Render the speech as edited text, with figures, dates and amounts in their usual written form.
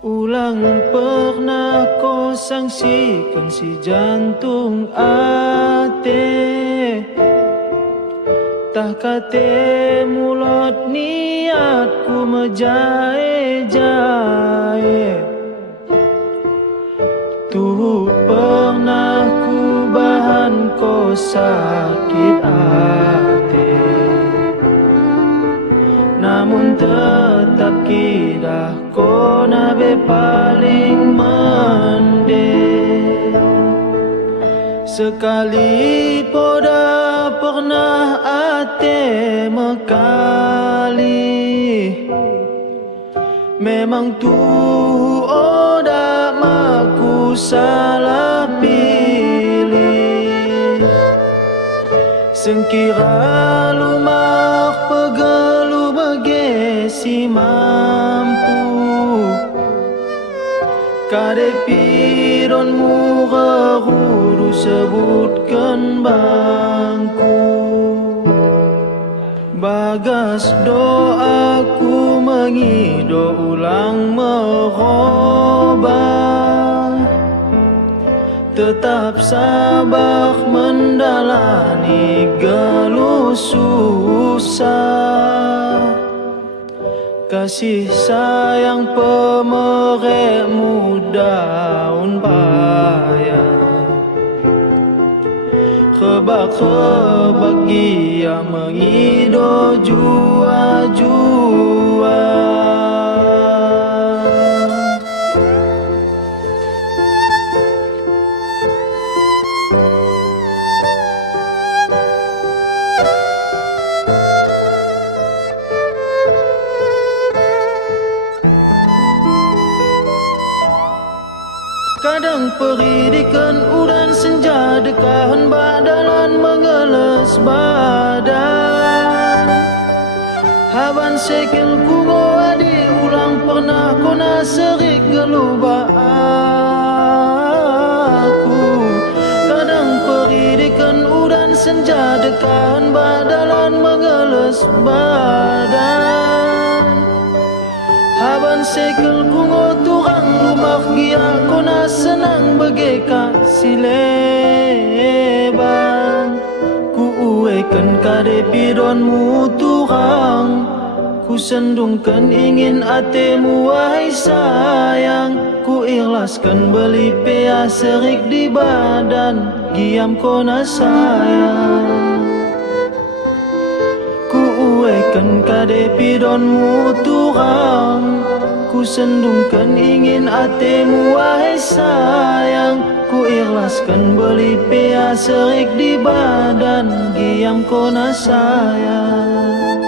Ulang pernah kau sangsikan si jantung ate, tak kate mulut niatku menjae-jae. Tuh pernah ku bahan kau sakit ate, namun tetap kidah kau nabe paling mende. Sekali poda pernah ate mekali, memang tuh oda maku salah pilih. Sengkira lumak pegelu begesi mampu, kade piron murah-huru sebutkan bangku. Bagas doaku mengido ulang merubah, tetap sabar mendalani geluh susah. Kasih sayang pemerikmu daun payah, kebak-kebak dia mengido jua-jua. Kadang peridikan udan senja dekahan badalan mengeles badan. Haban sekel kungo adi ulang pernah kona serik geluba aku. Kadang peridikan udan senja dekahan badalan mengeles badan. Haban sekel kungo turang lumak gia kona senang bagaikan sileban. Ku uekan kade pironmu turang, ku sendungkan ingin atemu wahai sayang. Ku ikhlaskan beli pea serik di badan giam kona sayang. Ku uekan kade pironmu turang, ku sendungkan ingin atemu wahai sayang. Ku ikhlaskan beli pea serik di badan giam kona sayang.